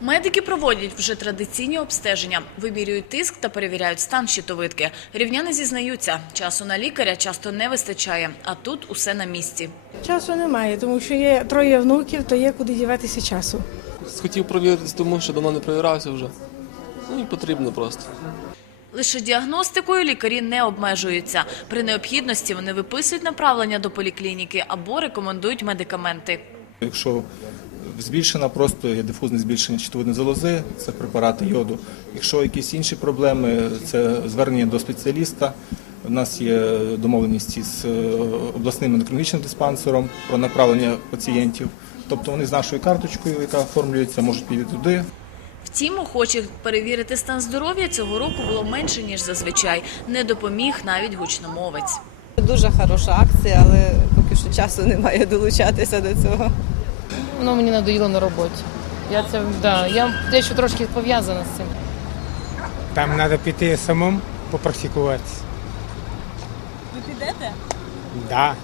Медики проводять вже традиційні обстеження, вимірюють тиск та перевіряють стан щитовидки. Рівняни зізнаються, часу на лікаря часто не вистачає, а тут усе на місці. Часу немає, тому що є троє внуків, то є куди діватися часу. Хотів провіритись, тому що давно не провірався вже. Ну і потрібно просто. Лише діагностикою лікарі не обмежуються. При необхідності вони виписують направлення до поліклініки або рекомендують медикаменти. Якщо збільшена, просто є дифузне збільшення щитовидної залози, це препарати йоду. Якщо якісь інші проблеми, це звернення до спеціаліста. У нас є домовленість із е, обласним ендокринологічним диспансером про направлення пацієнтів. Тобто вони з нашою карточкою, яка оформлюється, можуть піти туди. Втім, охочих перевірити стан здоров'я цього року було менше ніж зазвичай. Не допоміг навіть гучномовець. Дуже хороша акція, але поки що часу немає долучатися до цього. Воно мені надоїло на роботі. Я це да, я дещо трошки пов'язана з цим. Там треба піти самому попрактикуватися. Ви підете? Да.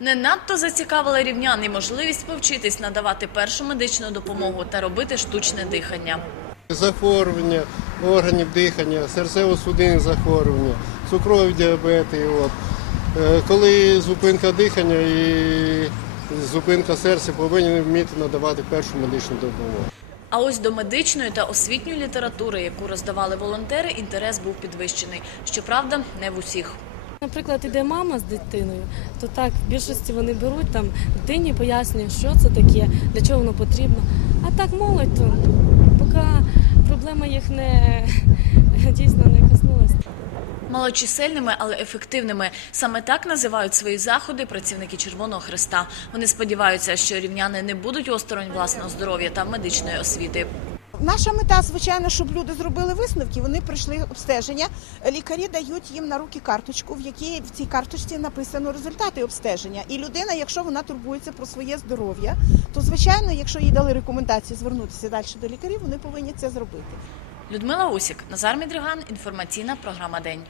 Не надто зацікавила рівнян і можливість повчитись надавати першу медичну допомогу та робити штучне дихання. захворювання органів дихання, серцево-судинні захворювання, цукрові діабети. От. Е, Коли зупинка дихання і зупинка серця повинні вміти надавати першу медичну допомогу. А ось до медичної та освітньої літератури, яку роздавали волонтери, інтерес був підвищений. Щоправда, не в усіх. Наприклад, іде мама з дитиною, то так в більшості вони беруть там дитині пояснюють, що це таке, для чого воно потрібно. А так молодь, то поки проблема їх не дійсно не коснулася. Малочисельними, але ефективними. Саме так називають свої заходи працівники Червоного Хреста. Вони сподіваються, що рівняни не будуть осторонь власного здоров'я та медичної освіти. Наша мета, звичайно, щоб люди зробили висновки. Вони пройшли обстеження. Лікарі дають їм на руки карточку, в якій в цій карточці написано результати обстеження. І людина, якщо вона турбується про своє здоров'я, то звичайно, якщо їй дали рекомендації звернутися далі до лікарів, вони повинні це зробити. Людмила Усік, Назар Мідриган, інформаційна програма День.